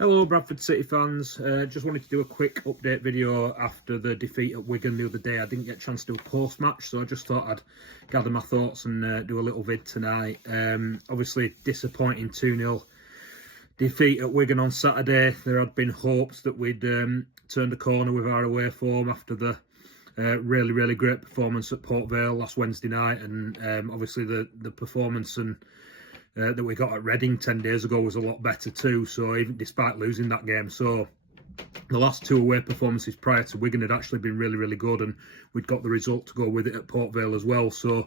Hello Bradford City fans, just wanted to do a quick update video after the defeat at Wigan the other day. I didn't get a chance to do a post-match, so I just thought I'd gather my thoughts and do a little vid tonight. Obviously disappointing 2-0 defeat at Wigan on Saturday. There had been hopes that we'd turned a corner with our away form after the really great performance at Port Vale last Wednesday night, and obviously the performance and that we got at Reading 10 days ago was a lot better too, so even despite losing that game. So the last two away performances prior to Wigan had actually been really good, and we'd got the result to go with it at Port Vale as well. So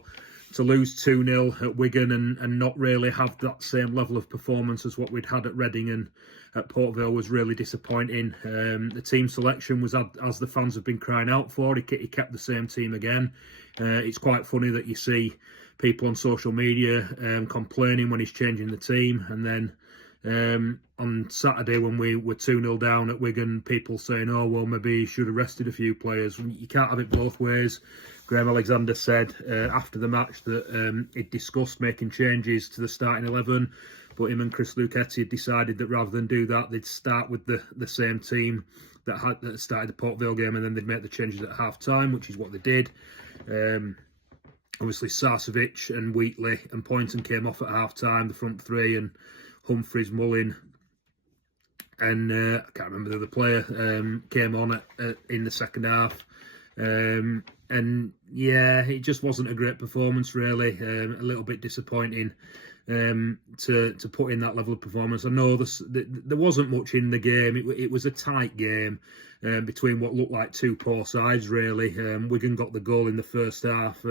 to lose 2-0 at Wigan and not really have that same level of performance as what we'd had at Reading and at Port Vale was really disappointing. The team selection was, as the fans have been crying out for, he kept the same team again. It's quite funny that you see people on social media complaining when he's changing the team, and then on Saturday when we were 2-0 down at Wigan, people saying, oh well, maybe he should have rested a few players. You can't have it both ways. Graham Alexander said after the match that he'd discussed making changes to the starting 11, but him and Chris Luchetti had decided that rather than do that, they'd start with the same team that started the Port Vale game, and then they'd make the changes at half-time, which is what they did. Obviously, Sarcevic and Wheatley and Poynton came off at half-time, the front three, and Humphries, Mullin, and I can't remember the other player, came on in the second half. And yeah, it just wasn't a great performance, really. A little bit disappointing to put in that level of performance. I know there wasn't much in the game. It was a tight game between what looked like two poor sides, really. Wigan got the goal in the first half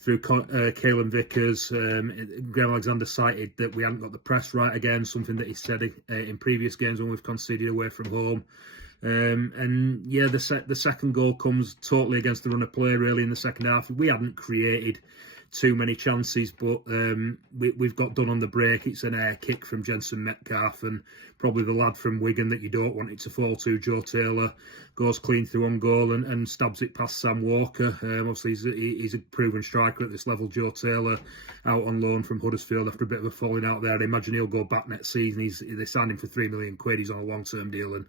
through Caelan Vickers. Graham Alexander cited that we hadn't got the press right again, something that he said in previous games when we've conceded away from home. And yeah, the second goal comes totally against the run of play, really, in the second half. We hadn't created too many chances, but we've got done on the break. It's an air kick from Jensen Metcalf, and probably the lad from Wigan that you don't want it to fall to, Joe Taylor, goes clean through on goal and stabs it past Sam Walker. Obviously, he's a proven striker at this level, Joe Taylor, out on loan from Huddersfield after a bit of a falling out there. I imagine he'll go back next season. They signed him for £3 million. He's on a long-term deal, and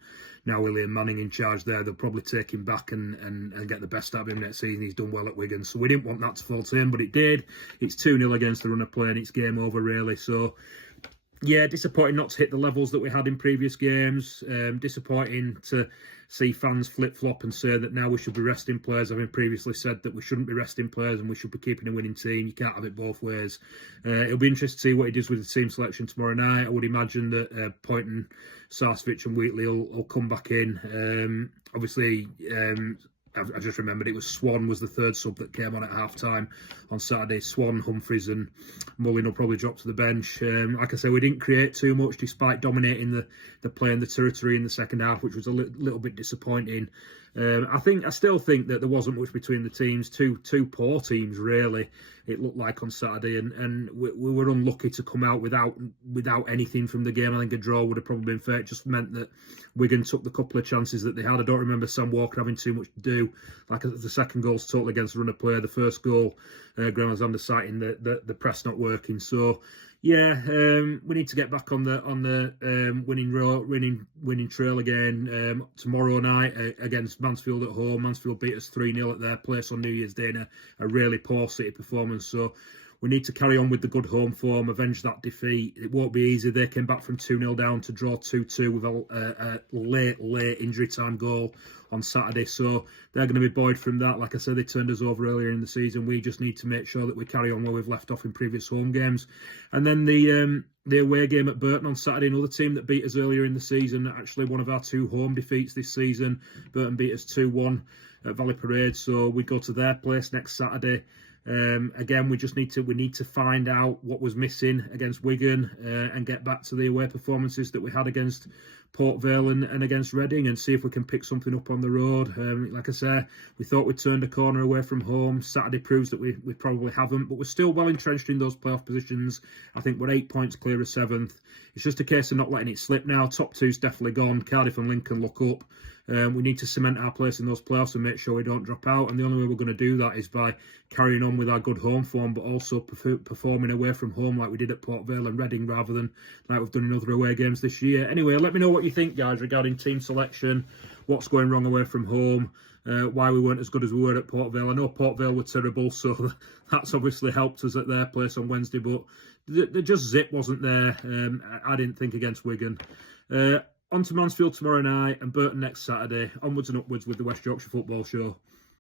now William Manning in charge there. They'll probably take him back and get the best out of him next season. He's done well at Wigan, so we didn't want that to fall to him, but it did. It's 2-0 against the run of play, and it's game over, really. So yeah, disappointing not to hit the levels that we had in previous games. Disappointing to see fans flip-flop and say that now we should be resting players, having previously said that we shouldn't be resting players and we should be keeping a winning team. You can't have it both ways. It'll be interesting to see what he does with the team selection tomorrow night. I would imagine that Poynton, Sarcevic and Wheatley will come back in. Obviously, I just remembered it was Swan was the third sub that came on at half-time on Saturday. Swan, Humphries and Mullin will probably drop to the bench. Like I say, we didn't create too much despite dominating the play and the territory in the second half, which was a little bit disappointing. I still think that there wasn't much between the teams. Two poor teams, really, it looked like on Saturday, and we were unlucky to come out without anything from the game. I think a draw would have probably been fair. It just meant that Wigan took the couple of chances that they had. I don't remember Sam Walker having too much to do. Like the second goal's totally against the run of play. The first goal, Graham Alexander citing the press not working. So yeah, we need to get back on the winning trail again tomorrow night against Mansfield at home. Mansfield beat us 3-0 at their place on New Year's Day in a really poor City performance. So we need to carry on with the good home form, avenge that defeat. It won't be easy. They came back from 2-0 down to draw 2-2 with a late injury time goal on Saturday. So they're going to be buoyed from that. Like I said, they turned us over earlier in the season. We just need to make sure that we carry on where we've left off in previous home games. And then the away game at Burton on Saturday, another team that beat us earlier in the season, actually one of our two home defeats this season. Burton beat us 2-1 at Valley Parade. So we go to their place next Saturday. Again, we need to find out what was missing against Wigan and get back to the away performances that we had against Port Vale and against Reading, and see if we can pick something up on the road. Like I say, we thought we'd turned a corner away from home. Saturday proves that we probably haven't, but we're still well entrenched in those playoff positions. I think we're 8 points clear of 7th. it's just a case of not letting it slip now. Top two's definitely gone. Cardiff and Lincoln look up. We need to cement our place in those playoffs and make sure we don't drop out. And the only way we're going to do that is by carrying on with our good home form, but also performing away from home like we did at Port Vale and Reading, rather than like we've done in other away games this year. Anyway, let me know what you think, guys, regarding team selection, what's going wrong away from home, why we weren't as good as we were at Port Vale. I know Port Vale were terrible, so that's obviously helped us at their place on Wednesday, but the just zip wasn't there, I didn't think, against Wigan. On to Mansfield tomorrow night and Burton next Saturday. Onwards and upwards with the West Yorkshire Football Show.